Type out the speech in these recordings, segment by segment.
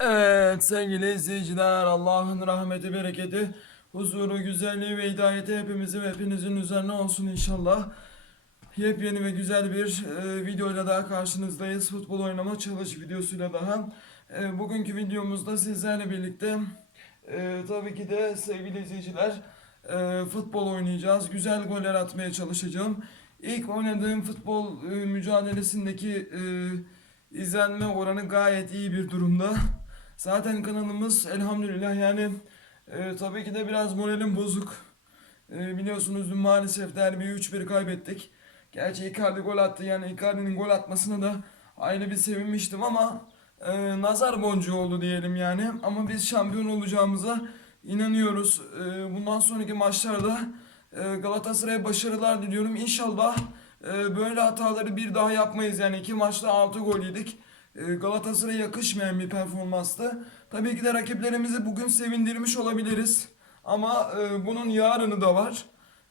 Evet sevgili izleyiciler Allah'ın rahmeti, bereketi, huzuru, güzelliği ve hidayeti hepimizin ve hepinizin üzerine olsun inşallah. Yepyeni ve güzel bir e, videoyla daha karşınızdayız. Futbol oynama çalış videosuyla daha. E, bugünkü videomuzda sizlerle birlikte e, tabii ki de sevgili izleyiciler e, futbol oynayacağız. Güzel goller atmaya çalışacağım. İlk oynadığım futbol e, mücadelesindeki e, izlenme oranı gayet iyi bir durumda. Zaten kanalımız elhamdülillah yani e, tabii ki de biraz moralim bozuk. E, biliyorsunuz dün maalesef derbiyi 3-1 kaybettik. Gerçi Icardi gol attı yani Icardi'nin gol atmasına da ayrı bir sevinmiştim ama e, nazar boncuğu oldu diyelim yani. Ama biz şampiyon olacağımıza inanıyoruz. E, bundan sonraki maçlarda e, Galatasaray'a başarılar diliyorum. İnşallah e, böyle hataları bir daha yapmayız yani iki maçta 6 gol yedik. E, Galatasaray'a yakışmayan bir performanstı. Tabii ki de rakiplerimizi bugün sevindirmiş olabiliriz. Ama e, bunun yarını da var.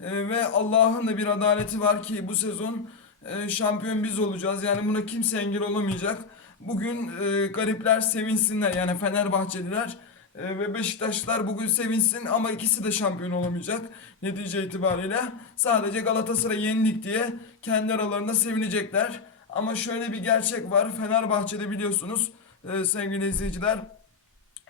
E, ve Allah'ın da bir adaleti var ki bu sezon e, şampiyon biz olacağız. Yani buna kimse engel olamayacak. Bugün e, garipler sevinsinler yani Fenerbahçeliler e, ve Beşiktaşlılar bugün sevinsin ama ikisi de şampiyon olamayacak netice itibariyle. Sadece Galatasaray'ı yendik diye kendi aralarında sevinecekler. Ama şöyle bir gerçek var. Fenerbahçe'de biliyorsunuz e, sevgili izleyiciler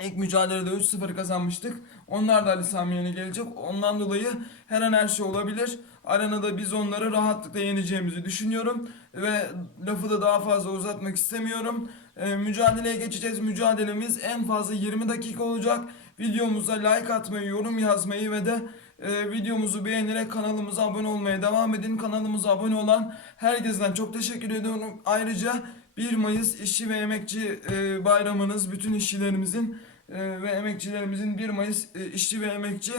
İlk mücadelede 3-0 kazanmıştık. Onlar da Ali Sami gelecek. Ondan dolayı her an her şey olabilir. Arenada biz onları rahatlıkla yeneceğimizi düşünüyorum. Ve lafı da daha fazla uzatmak istemiyorum. Ee, mücadeleye geçeceğiz. Mücadelemiz en fazla 20 dakika olacak. Videomuza like atmayı, yorum yazmayı ve de e, videomuzu beğenerek kanalımıza abone olmaya devam edin. Kanalımıza abone olan herkesten çok teşekkür ediyorum. Ayrıca 1 Mayıs İşçi ve Emekçi e, bayramınız bütün işçilerimizin e, ve emekçilerimizin 1 Mayıs e, İşçi ve Emekçi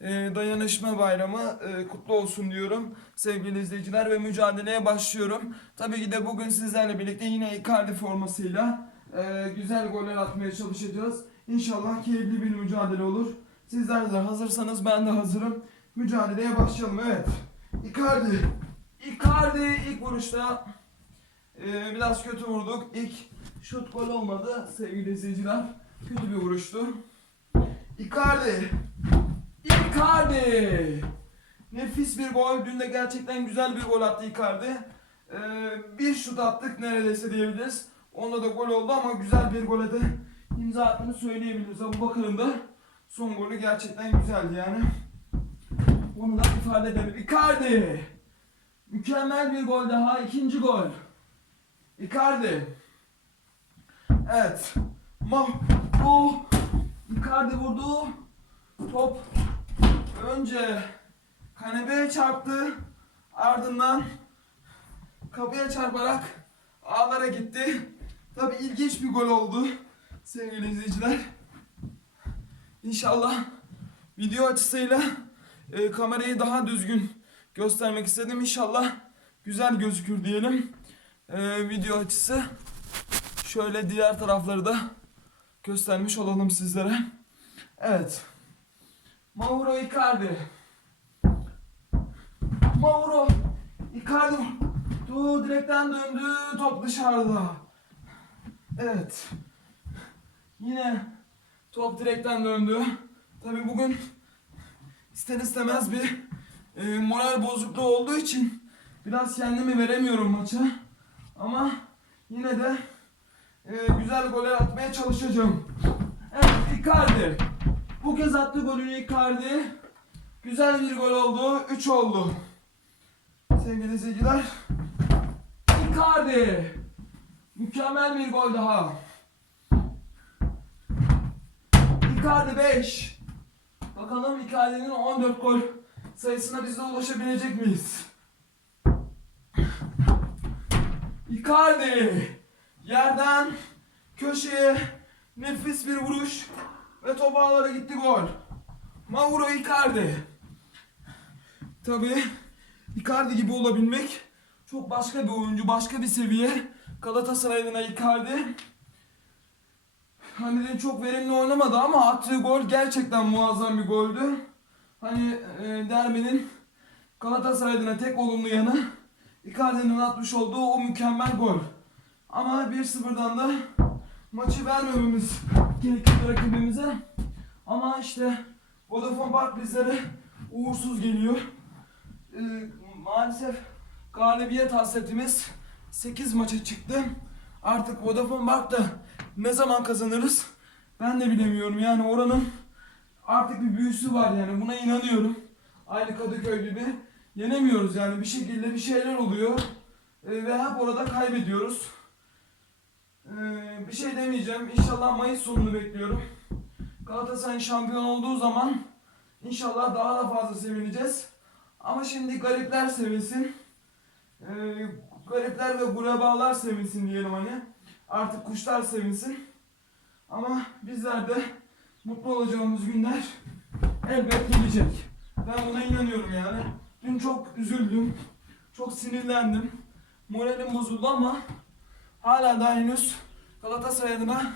e, Dayanışma Bayramı e, kutlu olsun diyorum sevgili izleyiciler ve mücadeleye başlıyorum. Tabii ki de bugün sizlerle birlikte yine Icardi formasıyla e, güzel goller atmaya çalışacağız. İnşallah keyifli bir mücadele olur. Sizler de hazırsanız ben de hazırım. Mücadeleye başlayalım evet. Icardi. Icardi ilk vuruşta ee, biraz kötü vurduk. İlk şut gol olmadı sevgili izleyiciler. Kötü bir vuruştu. Icardi. Icardi. Nefis bir gol. Dün de gerçekten güzel bir gol attı Icardi. Ee, bir şut attık neredeyse diyebiliriz. Onda da gol oldu ama güzel bir gole de imza attığını söyleyebiliriz. Abu Bakır'ın da son golü gerçekten güzeldi yani. Onu da ifade edelim. Icardi. Mükemmel bir gol daha. ikinci gol. Icardi. Evet. Ma oh. Icardi vurdu. Top önce kanepeye çarptı. Ardından kapıya çarparak ağlara gitti. Tabi ilginç bir gol oldu sevgili izleyiciler. İnşallah video açısıyla e, kamerayı daha düzgün göstermek istedim. İnşallah güzel gözükür diyelim e, video açısı. Şöyle diğer tarafları da göstermiş olalım sizlere. Evet. Mauro Icardi. Mauro Icardi. Du direkten döndü. Top dışarıda. Evet. Yine top direkten döndü. Tabi bugün ister istemez bir e, moral bozukluğu olduğu için biraz kendimi veremiyorum maça. Ama yine de e, güzel goller atmaya çalışacağım. Evet Icardi. Bu kez attı golünü Icardi. Güzel bir gol oldu. 3 oldu. Sevgili izleyiciler. Icardi. Mükemmel bir gol daha. Icardi 5. Bakalım Icardi'nin 14 gol sayısına biz de ulaşabilecek miyiz? Icardi yerden köşeye nefis bir vuruş ve top ağlara gitti gol. Mauro Icardi. Tabii Icardi gibi olabilmek çok başka bir oyuncu, başka bir seviye. Galatasaray adına Icardi hani çok verimli oynamadı ama attığı gol gerçekten muazzam bir goldü. Hani e, derbinin Galatasaray adına tek olumlu yanı Icardi'nin atmış olduğu o mükemmel gol. Ama 1-0'dan da maçı vermememiz gerekiyordu rakibimize. Ama işte Vodafone Park bizlere uğursuz geliyor. Ee, maalesef galibiyet hasretimiz 8 maça çıktı. Artık Vodafone Park'ta ne zaman kazanırız ben de bilemiyorum. Yani oranın artık bir büyüsü var yani buna inanıyorum. Aynı Kadıköy gibi yenemiyoruz yani bir şekilde bir şeyler oluyor Ee, ve hep orada kaybediyoruz. Ee, bir şey demeyeceğim. İnşallah Mayıs sonunu bekliyorum. Galatasaray şampiyon olduğu zaman inşallah daha da fazla sevineceğiz. Ama şimdi garipler sevinsin. Ee, garipler ve gurebalar sevinsin diyelim hani. Artık kuşlar sevinsin. Ama bizler de mutlu olacağımız günler elbet gelecek. Ben buna inanıyorum yani. Dün çok üzüldüm. Çok sinirlendim. Moralim bozuldu ama hala daha henüz Galatasaray adına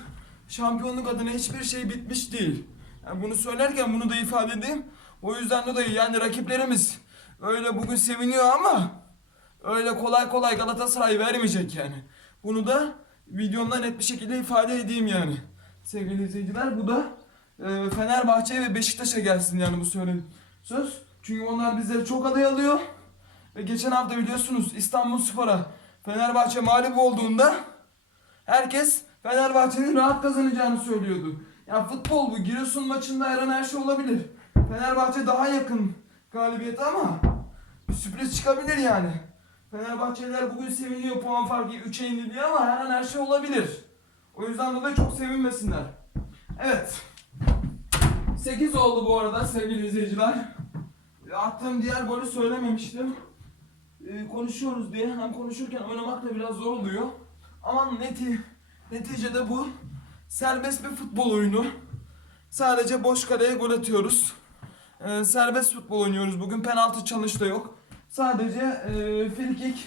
şampiyonluk adına hiçbir şey bitmiş değil. Yani bunu söylerken bunu da ifade edeyim. O yüzden dolayı yani rakiplerimiz öyle bugün seviniyor ama öyle kolay kolay Galatasaray vermeyecek yani. Bunu da videomda net bir şekilde ifade edeyim yani. Sevgili izleyiciler bu da e, Fenerbahçe ve Beşiktaş'a gelsin yani bu söylediğim söz. Çünkü onlar bizleri çok aday alıyor. Ve geçen hafta biliyorsunuz İstanbul Spor'a Fenerbahçe mağlup olduğunda herkes Fenerbahçe'nin rahat kazanacağını söylüyordu. Ya futbol bu. Giresun maçında her an her şey olabilir. Fenerbahçe daha yakın galibiyete ama bir sürpriz çıkabilir yani. Fenerbahçeliler bugün seviniyor puan farkı 3'e indi diye ama her an her şey olabilir. O yüzden dolayı çok sevinmesinler. Evet. 8 oldu bu arada sevgili izleyiciler. Attığım diğer golü söylememiştim. Ee, konuşuyoruz diye hem konuşurken oynamak da biraz zor oluyor. Ama neti, neticede bu serbest bir futbol oyunu. Sadece boş kaleye gol atıyoruz. Ee, serbest futbol oynuyoruz. Bugün penaltı çalış da yok. Sadece e, free kick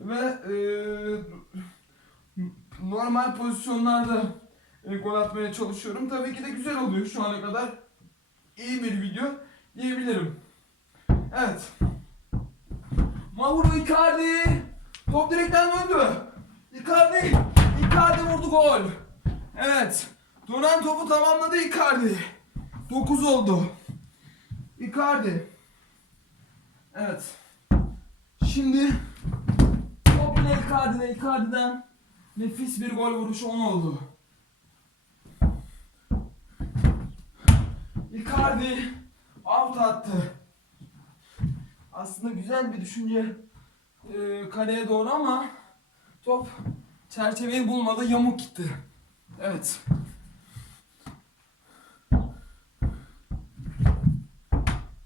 ve e, normal pozisyonlarda e, gol atmaya çalışıyorum. Tabii ki de güzel oluyor şu ana kadar. iyi bir video diyebilirim. Evet. Mauro Icardi. Top direkten döndü. Icardi. Icardi vurdu gol. Evet. Dönen topu tamamladı Icardi. 9 oldu. Icardi. Evet. Şimdi top yine Icardi'de. Icardi'den nefis bir gol vuruşu 10 oldu. Icardi out attı. Aslında güzel bir düşünce e, kaleye doğru ama top çerçeveyi bulmadı yamuk gitti. Evet.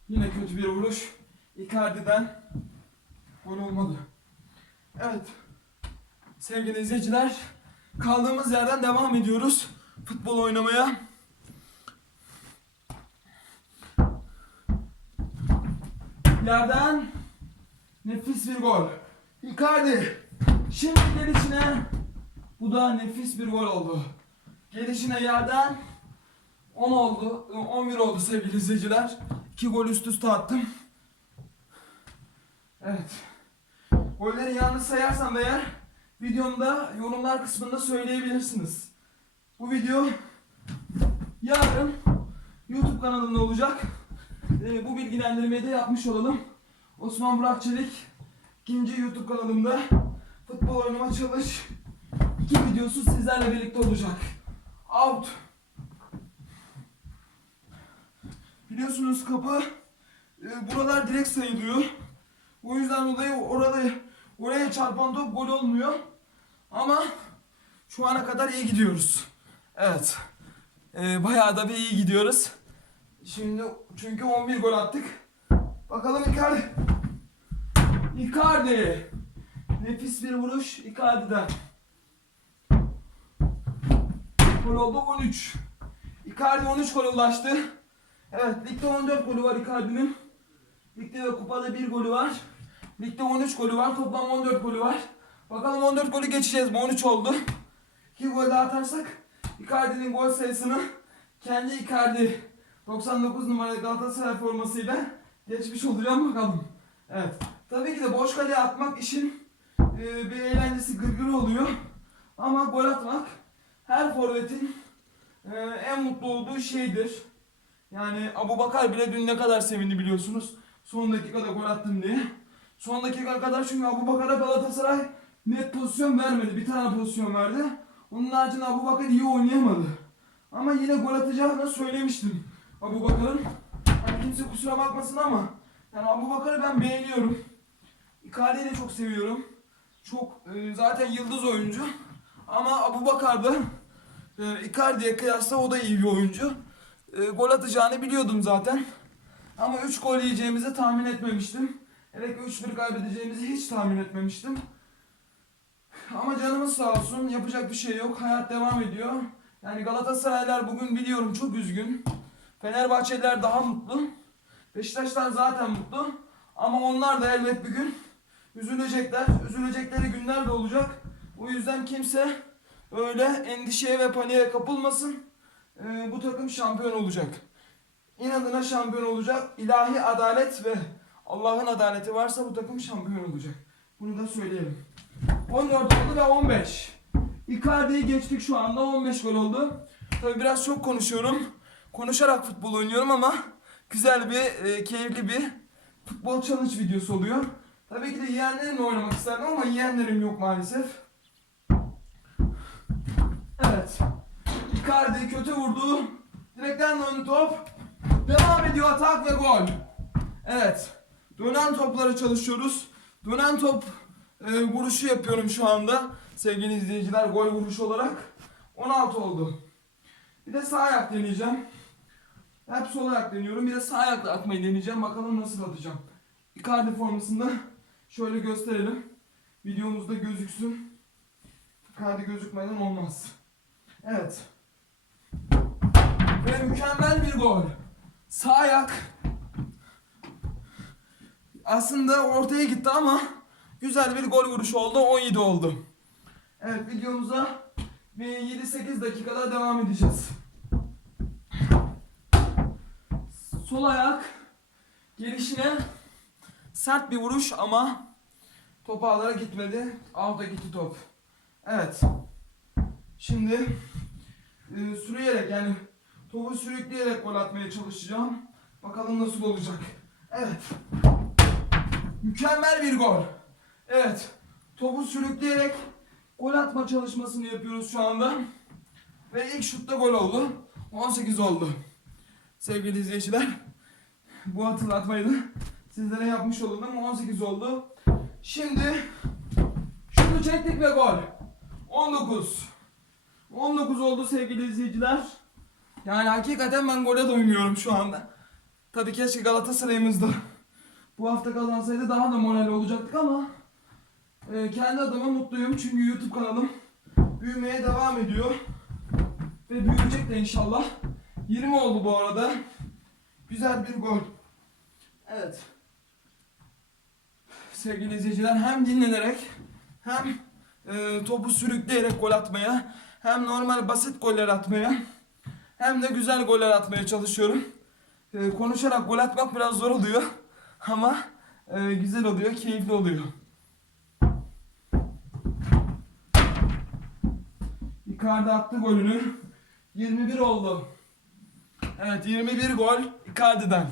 Yine kötü bir vuruş. Icardi'den gol olmadı. Evet. Sevgili izleyiciler, kaldığımız yerden devam ediyoruz futbol oynamaya. Yerden nefis bir gol. Icardi. Şimdi gelişine bu da nefis bir gol oldu. Gelişine yerden 10 oldu. 11 oldu sevgili izleyiciler. 2 gol üst üste attım. Evet. Golleri yalnız sayarsam eğer videomda yorumlar kısmında söyleyebilirsiniz. Bu video yarın YouTube kanalımda olacak. Ee, bu bilgilendirmeyi de yapmış olalım. Osman Burak Çelik ikinci YouTube kanalımda futbol oynama çalış iki videosu sizlerle birlikte olacak. Out. Biliyorsunuz kapı e, buralar direkt sayılıyor. O yüzden dolayı orada oraya çarpan top gol olmuyor. Ama şu ana kadar iyi gidiyoruz. Evet. E, bayağı da bir iyi gidiyoruz. Şimdi çünkü 11 gol attık. Bakalım Icardi. Icardi. Nefis bir vuruş Icardi'den. Gol oldu 13. Icardi 13 gole ulaştı. Evet ligde 14 golü var Icardi'nin. Ligde ve kupada 1 golü var. Ligde 13 golü var. Toplam 14 golü var. Bakalım 14 golü geçeceğiz mi? 13 oldu. 2 gol daha atarsak Icardi'nin gol sayısını kendi Icardi 99 numaralı Galatasaray formasıyla geçmiş olacağım bakalım. Evet. Tabii ki de boş kaleye atmak işin e, bir eğlencesi gırgırı oluyor. Ama gol atmak her forvetin e, en mutlu olduğu şeydir. Yani Abu Bakar bile dün ne kadar sevindi biliyorsunuz. Son dakikada gol attım diye. Son dakika kadar çünkü Abu Bakar'a Galatasaray net pozisyon vermedi. Bir tane pozisyon verdi. Onun haricinde Abu Bakar iyi oynayamadı. Ama yine gol atacağını söylemiştim Abu Bakar'ın. Yani kimse kusura bakmasın ama yani Abu Bakar'ı ben beğeniyorum. Icardi'yi de çok seviyorum. Çok e, zaten yıldız oyuncu. Ama Abu Bakar da e, Icardi'ye kıyasla o da iyi bir oyuncu. E, gol atacağını biliyordum zaten. Ama 3 gol yiyeceğimizi tahmin etmemiştim. Hele ki 3-1 kaybedeceğimizi hiç tahmin etmemiştim. Ama canımız sağ olsun. Yapacak bir şey yok. Hayat devam ediyor. Yani Galatasaraylar bugün biliyorum çok üzgün. Fenerbahçeliler daha mutlu. Beşiktaşlar zaten mutlu. Ama onlar da elbet bir gün üzülecekler. Üzülecekleri günler de olacak. O yüzden kimse öyle endişeye ve paniğe kapılmasın. Ee, bu takım şampiyon olacak. İnadına şampiyon olacak. İlahi adalet ve Allah'ın adaleti varsa bu takım şampiyon olacak. Bunu da söyleyelim. 14 oldu ve 15. Icardi'yi geçtik şu anda 15 gol oldu. Tabi biraz çok konuşuyorum. Konuşarak futbol oynuyorum ama güzel bir, e, keyifli bir futbol challenge videosu oluyor. Tabii ki de yeğenlerimle oynamak isterdim ama yeğenlerim yok maalesef. Evet. Icardi kötü vurdu. Direkten döndü top. Devam ediyor atak ve gol. Evet. Dönen toplara çalışıyoruz. Dönen top e, vuruşu yapıyorum şu anda. Sevgili izleyiciler gol vuruşu olarak. 16 oldu. Bir de sağ ayak deneyeceğim. Hep sol ayak deniyorum. Bir de sağ ayakla atmayı deneyeceğim. Bakalım nasıl atacağım. Icardi formasında şöyle gösterelim. Videomuzda gözüksün. Icardi gözükmeden olmaz. Evet. Ve mükemmel bir gol. Sağ ayak. Aslında ortaya gitti ama güzel bir gol vuruşu oldu. 17 oldu. Evet videomuza bir 7-8 dakikada devam edeceğiz. Sol ayak gelişine sert bir vuruş ama top ağlara gitmedi. Alta gitti top. Evet. Şimdi e, sürüyerek yani topu sürükleyerek gol atmaya çalışacağım. Bakalım nasıl olacak. Evet. Mükemmel bir gol. Evet. Topu sürükleyerek gol atma çalışmasını yapıyoruz şu anda. Ve ilk şutta gol oldu. 18 oldu. Sevgili izleyiciler. Bu hatırlatmayı da sizlere yapmış oldum. 18 oldu. Şimdi şunu çektik ve gol. 19. 19 oldu sevgili izleyiciler. Yani hakikaten ben gole doymuyorum şu anda. Tabii keşke Galatasaray'ımız da bu hafta kazansaydı daha da moral olacaktık ama e, kendi adıma mutluyum çünkü YouTube kanalım büyümeye devam ediyor. Ve büyüyecek de inşallah. 20 oldu bu arada. Güzel bir gol. Evet. Sevgili izleyiciler hem dinlenerek hem e, topu sürükleyerek gol atmaya hem normal basit goller atmaya hem de güzel goller atmaya çalışıyorum. E, konuşarak gol atmak biraz zor oluyor ama e, güzel oluyor, keyifli oluyor. Icardi attı golünü. 21 oldu. Evet 21 gol Icardi'den.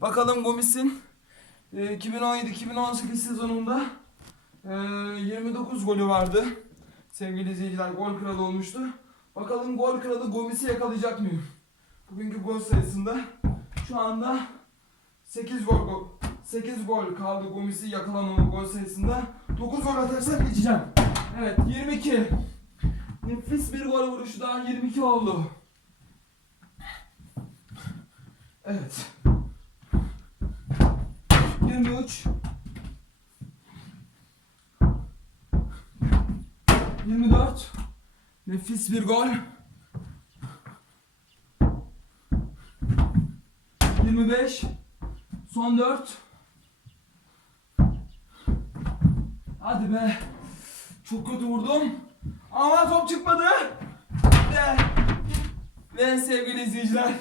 Bakalım Gomis'in e, 2017-2018 sezonunda e, 29 golü vardı. Sevgili izleyiciler gol kralı olmuştu. Bakalım gol kralı Gomis'i yakalayacak mıyım? Bugünkü gol sayısında şu anda 8 gol, gol 8 gol kaldı Gomis'i yakalamama gol sayısında. 9 gol atarsam geçeceğim. Evet 22. Nefis bir gol vuruşu daha 22 oldu. Evet. 23 24 Nefis bir gol 25 Son 4 Hadi be Çok kötü vurdum Ama top çıkmadı Ve Ve sevgili izleyiciler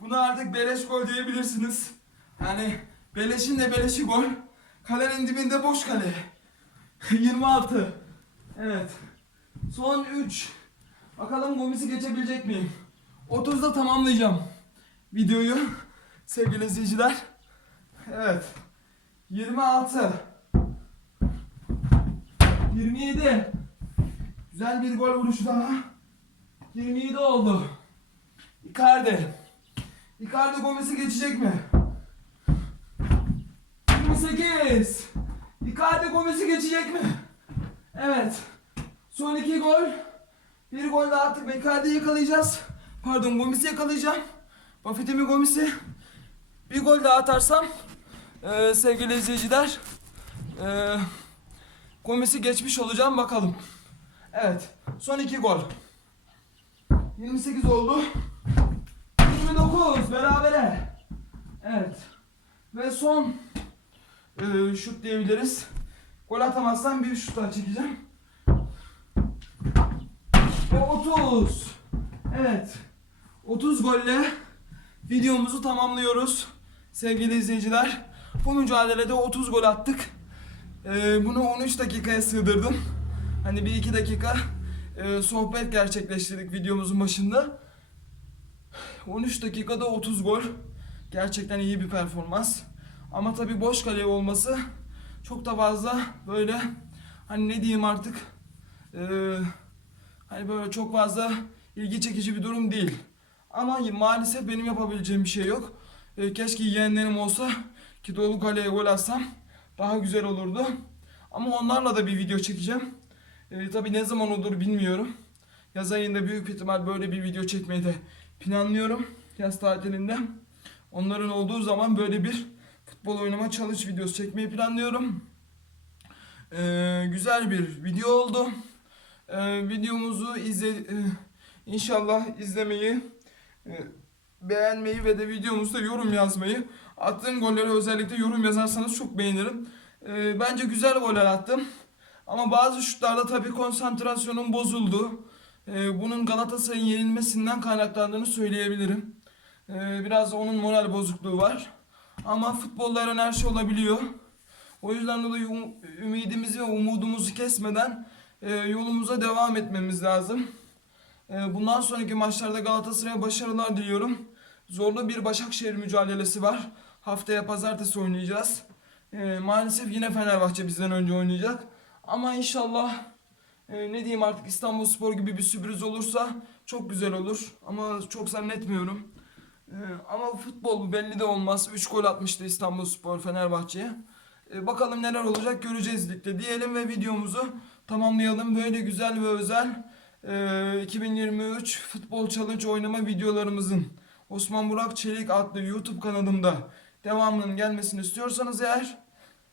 Buna artık beleş gol diyebilirsiniz. Yani beleşin de beleşi gol. Kalenin dibinde boş kale. 26. Evet. Son 3. Bakalım Gomis'i geçebilecek miyim? 30'da tamamlayacağım videoyu sevgili izleyiciler. Evet. 26. 27. Güzel bir gol vuruşu daha. 27 oldu. Icardi. Icardi Gomis'i geçecek mi? 28. Icardi Gomis'i geçecek mi? Evet. Son iki gol. Bir gol daha attık. Icardi'yi yakalayacağız. Pardon Gomis'i yakalayacağım. Buffett'imi Gomis'i. Bir gol daha atarsam eee, sevgili izleyiciler eee Gomis'i geçmiş olacağım bakalım. Evet. Son iki gol. 28 oldu. 29 berabere. Evet. Ve son eee, şut diyebiliriz. Gol atamazsam bir şut daha çekeceğim. Ve 30. Evet. 30 golle videomuzu tamamlıyoruz. Sevgili izleyiciler. Bu mücadelede 30 gol attık. Ee, bunu 13 dakikaya sığdırdım. Hani bir iki dakika e, sohbet gerçekleştirdik videomuzun başında. 13 dakikada 30 gol. Gerçekten iyi bir performans. Ama tabii boş kale olması çok da fazla böyle hani ne diyeyim artık eee Hani böyle çok fazla ilgi çekici bir durum değil. Ama maalesef benim yapabileceğim bir şey yok. Ee, keşke yeğenlerim olsa ki dolu kaleye gol atsam daha güzel olurdu. Ama onlarla da bir video çekeceğim. Ee, tabii ne zaman olur bilmiyorum. Yaz ayında büyük ihtimal böyle bir video çekmeyi de planlıyorum. Yaz tatilinde. Onların olduğu zaman böyle bir futbol oynama challenge videosu çekmeyi planlıyorum. Ee, güzel bir video oldu. Ee, videomuzu izle e, inşallah izlemeyi, e, beğenmeyi ve de videomuzda yorum yazmayı, attığım golleri özellikle yorum yazarsanız çok beğenirim. Ee, bence güzel goller attım. Ama bazı şutlarda tabii konsantrasyonum bozuldu. Ee, bunun Galatasaray'ın yenilmesinden kaynaklandığını söyleyebilirim. Ee, biraz onun moral bozukluğu var. Ama futbolların her şey olabiliyor. O yüzden dolayı um- ümidimizi ve umudumuzu kesmeden e, yolumuza devam etmemiz lazım. E, bundan sonraki maçlarda Galatasaray'a başarılar diliyorum. Zorlu bir Başakşehir mücadelesi var. Haftaya pazartesi oynayacağız. E, maalesef yine Fenerbahçe bizden önce oynayacak. Ama inşallah e, ne diyeyim artık İstanbul Spor gibi bir sürpriz olursa çok güzel olur. Ama çok zannetmiyorum. E, ama futbol belli de olmaz. 3 gol atmıştı İstanbul Spor Fenerbahçe'ye. E, bakalım neler olacak göreceğiz ligde diyelim ve videomuzu tamamlayalım. Böyle güzel ve özel e, 2023 Futbol Challenge oynama videolarımızın Osman Burak Çelik adlı YouTube kanalımda devamının gelmesini istiyorsanız eğer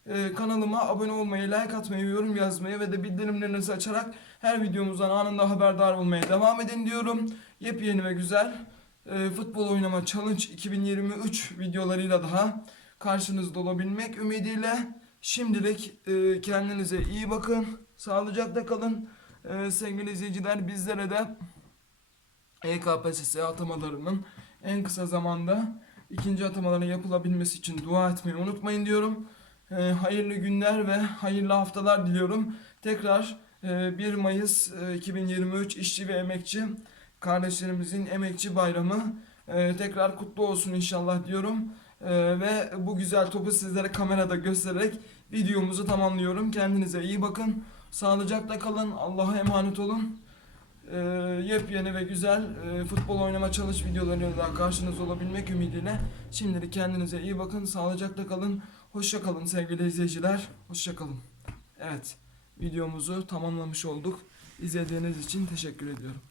e, kanalıma abone olmayı, like atmayı, yorum yazmayı ve de bildirimlerinizi açarak her videomuzdan anında haberdar olmaya devam edin diyorum. Yepyeni ve güzel e, futbol oynama challenge 2023 videolarıyla daha karşınızda olabilmek ümidiyle şimdilik e, kendinize iyi bakın. Sağlıcakla kalın. E, sevgili izleyiciler bizlere de EKPSS atamalarının en kısa zamanda ikinci atamaların yapılabilmesi için dua etmeyi unutmayın diyorum. E, hayırlı günler ve hayırlı haftalar diliyorum. Tekrar e, 1 Mayıs e, 2023 işçi ve emekçi kardeşlerimizin emekçi bayramı e, tekrar kutlu olsun inşallah diyorum. E, ve bu güzel topu sizlere kamerada göstererek videomuzu tamamlıyorum. Kendinize iyi bakın. Sağlıcakla kalın. Allah'a emanet olun. E, yepyeni ve güzel e, futbol oynama çalış videolarıyla karşınızda olabilmek ümidiyle. Şimdilik kendinize iyi bakın. Sağlıcakla kalın. Hoşça kalın sevgili izleyiciler. Hoşça kalın. Evet. Videomuzu tamamlamış olduk. İzlediğiniz için teşekkür ediyorum.